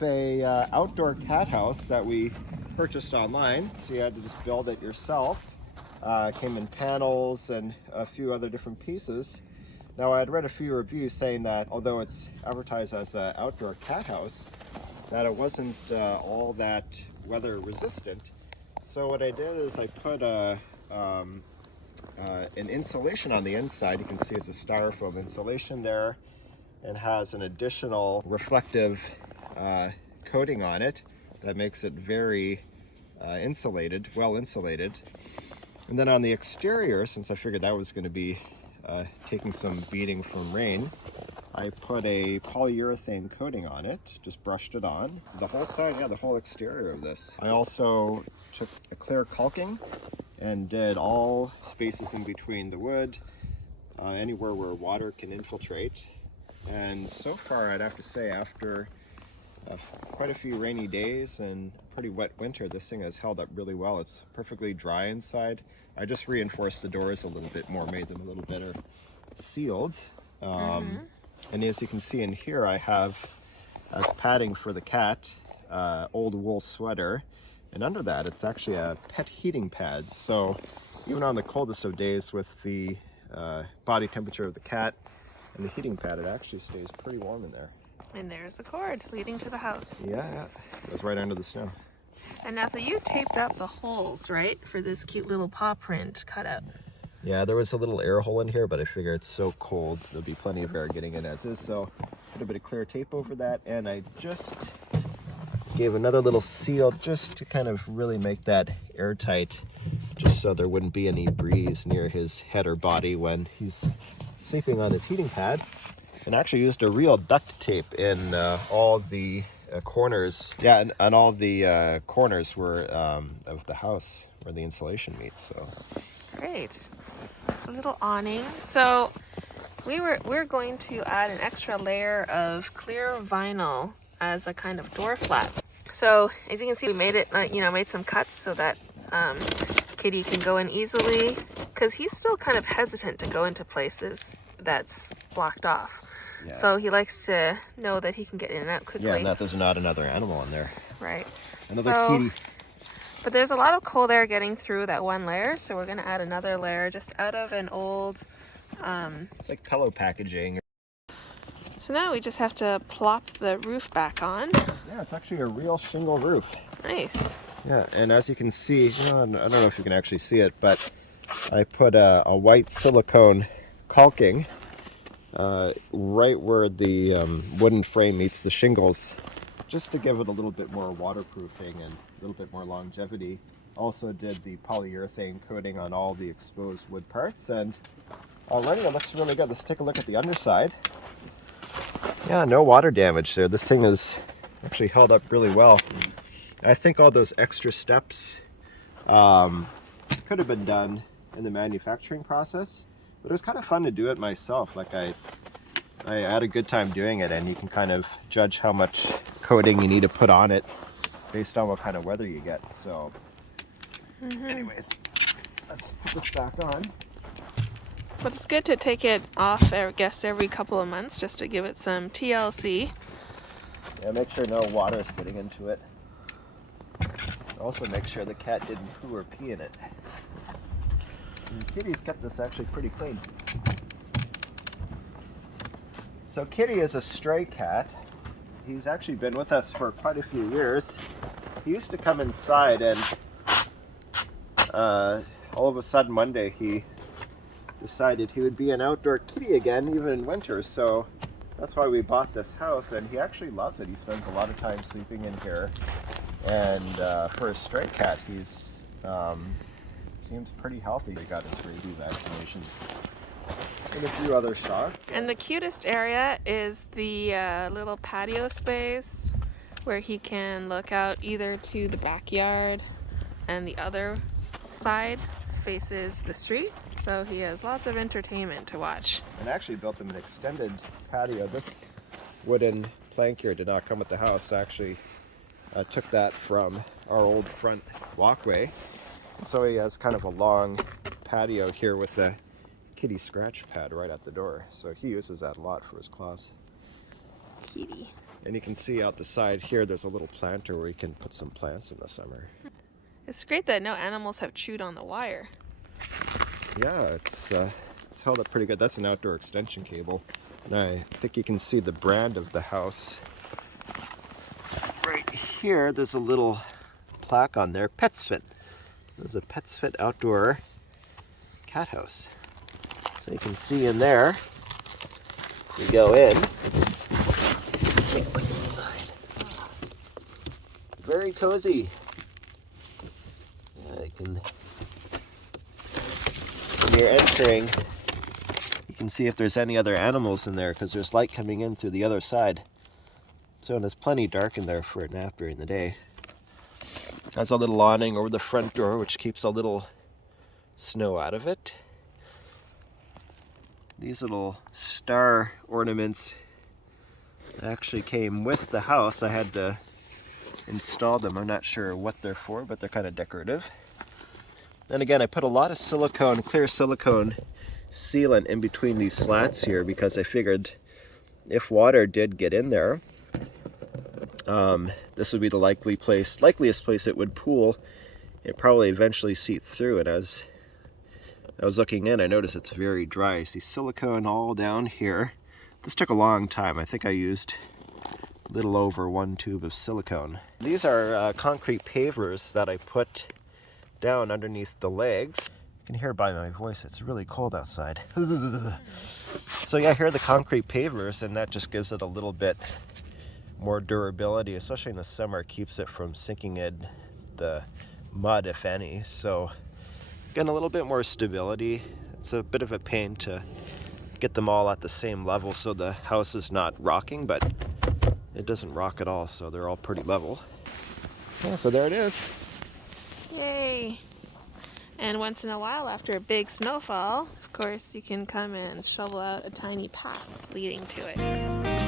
have a outdoor cat house that we purchased online. So you had to just build it yourself. Came in panels and a few other different pieces. Now, I had read a few reviews saying that although it's advertised as an outdoor cat house, that it wasn't all that weather resistant. So what I did is I put an insulation on the inside. You can see it's a styrofoam insulation there, and has an additional reflective coating on it that makes it very insulated, well insulated. And then on the exterior, since I figured that was going to be taking some beating from rain, I put a polyurethane coating on it, just brushed it on. The whole side, yeah, the whole exterior of this. I also took a clear caulking and did all spaces in between the wood, anywhere where water can infiltrate. And so far, I'd have to say, after quite a few rainy days and pretty wet winter, this thing has held up really well. It's perfectly dry inside. I just reinforced the doors a little bit more, made them a little better sealed. And as you can see in here, I have as padding for the cat, old wool sweater. And under that, it's actually a pet heating pad. So even on the coldest of days with the body temperature of the cat and the heating pad, it actually stays pretty warm in there. And there's the cord leading to the house. Yeah, it goes right under the snow. And now, so you taped up the holes, right, for this cute little paw print cutout. Yeah, there was a little air hole in here, but I figure it's so cold, there'll be plenty of air getting in as is. So put a bit of clear tape over that, and I just gave another little seal just to kind of really make that airtight, just so there wouldn't be any breeze near his head or body when he's sleeping on his heating pad. And actually used a real duct tape in all the corners. Yeah, and all the corners were of the house where the insulation meets. So great, a little awning. So we're going to add an extra layer of clear vinyl as a kind of door flap. So as you can see, we made it, made some cuts so that Kitty can go in easily, because he's still kind of hesitant to go into places that's blocked off. Yeah. So he likes to know that he can get in and out quickly. Yeah, and that there's not another animal in there. Right. Another kitty. But there's a lot of cold air getting through that one layer, so we're going to add another layer just out of an old... it's like pillow packaging. So now we just have to plop the roof back on. Yeah, it's actually a real shingle roof. Nice. Yeah, and as you can see, I don't know if you can actually see it, but I put a white silicone caulking right where the wooden frame meets the shingles, just to give it a little bit more waterproofing and a little bit more longevity. Also did the polyurethane coating on all the exposed wood parts, and already it looks really good. Let's take a look at the underside. Yeah, no water damage there. This thing is actually held up really well. I think all those extra steps could have been done in the manufacturing process, but it was kind of fun to do it myself. Like I had a good time doing it, and you can kind of judge how much coating you need to put on it based on what kind of weather you get. So anyways, let's put this back on. But it's good to take it off, I guess, every couple of months just to give it some TLC. Yeah, make sure no water is getting into it. Also make sure the cat didn't poo or pee in it. And Kitty's kept this actually pretty clean. So Kitty is a stray cat. He's actually been with us for quite a few years. He used to come inside, and all of a sudden one day he decided he would be an outdoor kitty again, even in winter. So that's why we bought this house, and he actually loves it. He spends a lot of time sleeping in here. And for a stray cat, he's seems pretty healthy. He got his rabies vaccinations and a few other shots. And the cutest area is the little patio space where he can look out either to the backyard, and the other side faces the street. So he has lots of entertainment to watch. And actually built him an extended patio. This wooden plank here did not come with the house. Actually took that from our old front walkway. So he has kind of a long patio here with a kitty scratch pad right at the door. So he uses that a lot for his claws. Kitty. And you can see out the side here, there's a little planter where you can put some plants in the summer. It's great that no animals have chewed on the wire. Yeah, it's held up pretty good. That's an outdoor extension cable. And I think you can see the brand of the house. Right here, there's a little plaque on there, Petsfit. There's a Petsfit outdoor cat house. So you can see in there, we go in, take a look inside. Very cozy. When you're entering, you can see if there's any other animals in there because there's light coming in through the other side. So there's plenty dark in there for a nap during the day. There's a little awning over the front door which keeps a little snow out of it. These little star ornaments actually came with the house. I had to install them. I'm not sure what they're for, but they're kind of decorative. And again, I put a lot of silicone, clear silicone sealant in between these slats here because I figured if water did get in there, this would be the likeliest place it would pool. It probably eventually seep through. And as I was looking in, I noticed it's very dry. See silicone all down here. This took a long time. I think I used a little over 1 tube of silicone. These are concrete pavers that I put down underneath the legs. You can hear by my voice, it's really cold outside. So yeah, here are the concrete pavers, and that just gives it a little bit more durability, especially in the summer. It keeps it from sinking in the mud, if any. So again, a little bit more stability. It's a bit of a pain to get them all at the same level so the house is not rocking, but it doesn't rock at all, so they're all pretty level. Yeah, so there it is. Yay! And once in a while, after a big snowfall, of course, you can come and shovel out a tiny path leading to it.